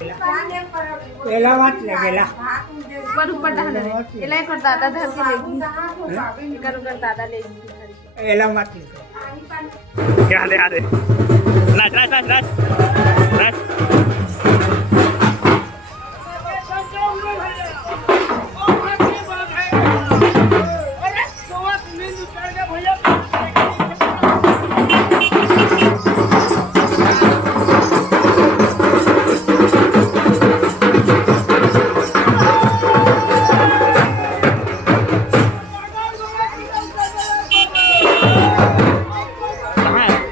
एला वाट लगेला पर ऊपर डाल दे एला एक दादा धर के लेगी कर दादा लेगी एला वाट क्या दे आ दे नाच नाच नाच नाच नाच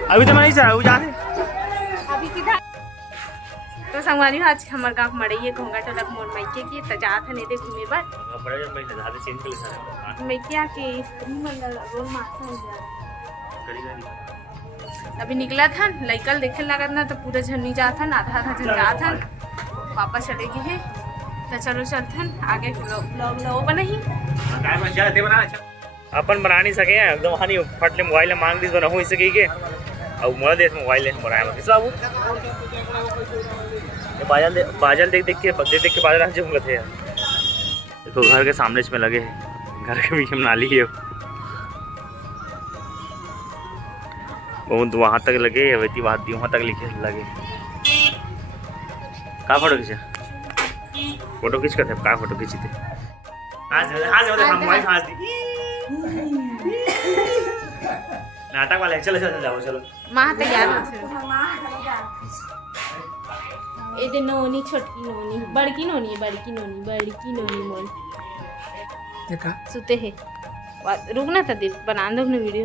अभी तो मैं नहीं जा रहे अभी सीधा तो संगवारी आज हमर गांव मड़इए घोंगा टलक मोर माइके की त जात हने दे घूमे बर बड़े जन पहले जाते सीन के लिए माइके के स्त्री मंडल रोल माथा अभी निकला था लइकल देखे लागत ना तो पूरा झन्नी जात हन आधा आधा जन जात हन वापस चलेगी है तो चलो चलथन आगे व्लॉग लो बनही काय बन जाते बना अच्छा अपन बना नहीं सके एकदम हानि फटले मोबाइल मांग दी तो ना हो सके के अब मोला देश मोबाइल है बनाया किस बाबू ये बाजल देख देख के बाजल आज जम गए यार देखो घर के सामने इसमें लगे हैं घर के बीच में नाली है बहुत वहाँ तक लगे वैती बात दी वहाँ तक लिखे लगे का फोटो खींचा फोटो खींच कर थे का फोटो खींची थे आज हम मोबाइल आज दी नाटक वाले चलो चलो जाओ चलो मां तैयार ए दे नोनी छोटकी नोनी बड़की नोनी बड़की नोनी बड़की नोनी मोन देखा सुते है रुक ना था बना दो अपने वीडियो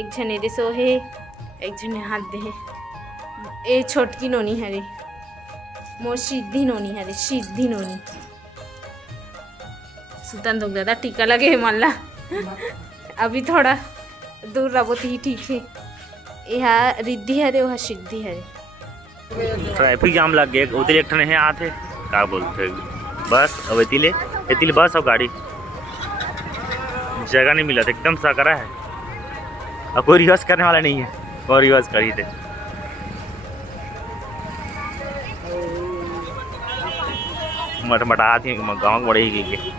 एक जने दे सो है एक जने हाथ दे है ए छोटकी नोनी है रे मोर सिद्धि नोनी है रे सिद्धि नोनी सुतन दुख दादा टीका लगे है मल्ला अभी थोड़ा दूर रहो तो ही ठीक है यहाँ रिद्धि है रे वहाँ सिद्धि है रे ट्रैफिक जाम लग गया उधर एक ठन है आते का बोलते बस अब इतिले बस और गाड़ी जगह नहीं मिला था एकदम सकरा है अब कोई रिवर्स करने वाला नहीं है और रिवर्स कर ही थे मटमटा थी गाँव बड़े ही गई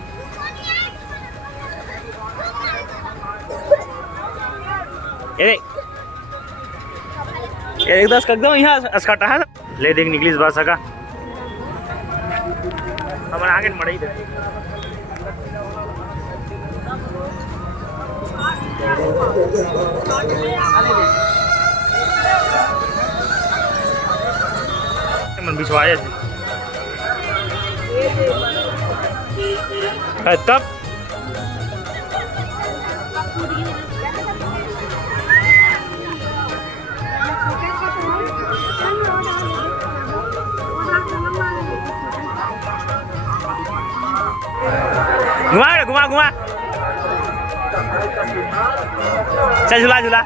एक दस कर दो यहाँ अस्कटा है ले देख निकली बस का हमारे आगे मड़ई दे मन बिछवाए तब घुमा घुमा घुमा चल झूला झूला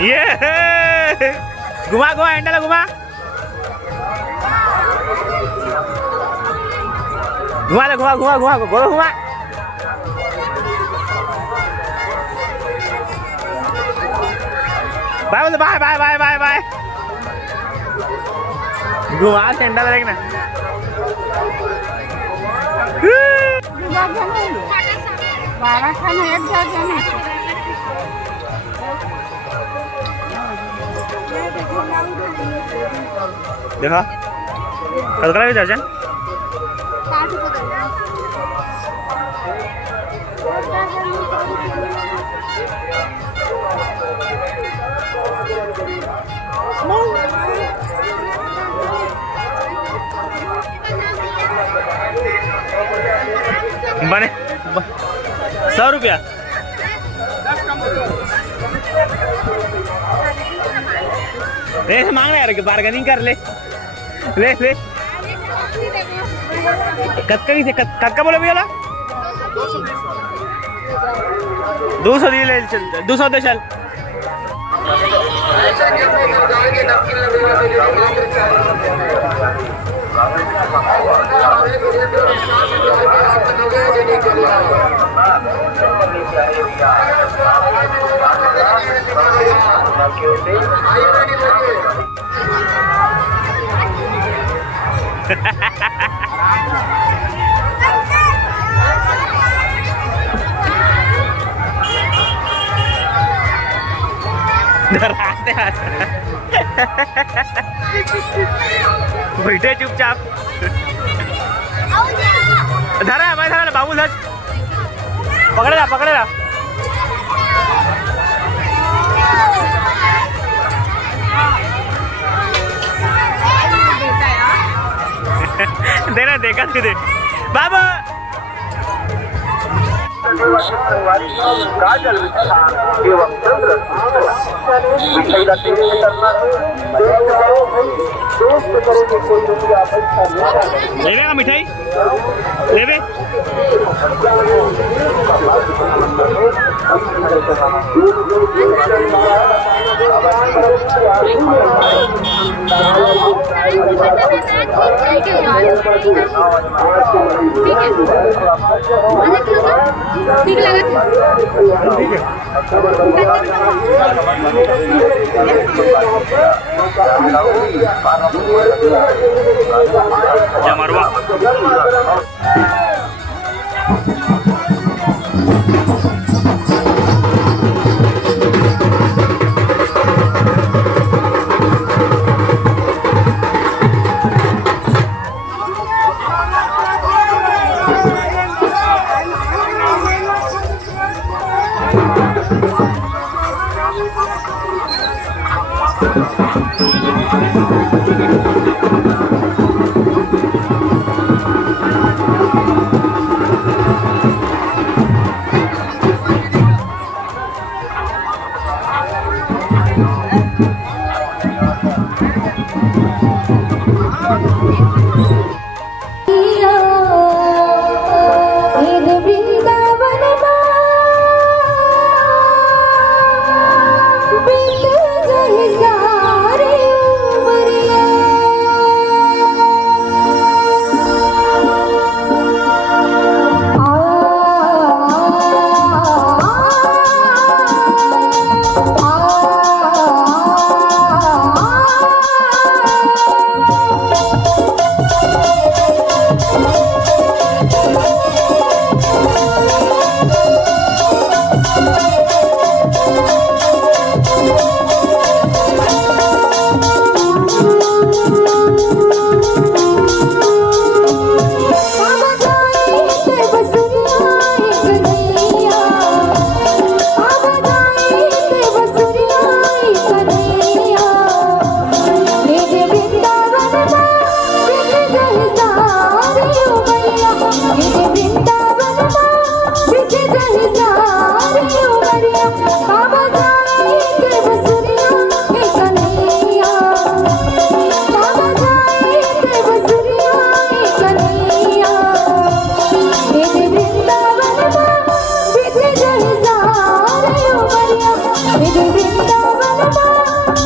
ये घुमा घुमा हैंडल घुमा घुमा ले घुमा घुमा घुमा बोलो घुमा bye bye bye bye bye bye घुमा हैंडल देखना देखा कल भी दर्जन बने 100 रुपया मांग रहा है बार्गेनिंग कर ले ले ले कक्का बोलो भैया 200 दिए ले चल 200 दे चल डराते बैठे चुपचाप धरा भाई धरा बाबू धर पकड़ेगा पकड़ेगा देना देखा दे बाबा काजल विधान एवं चंद्र मिठाई का टेस्ट करना दोस्त करोगे कोई दूसरी अपेक्षा नहीं लेवेगा मिठाई लेवे ठीक लगा जमरवा वृंदावन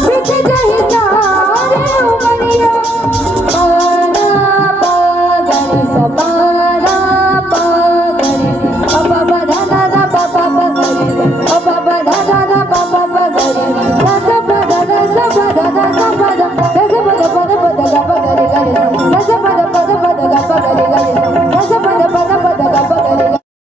बिच जही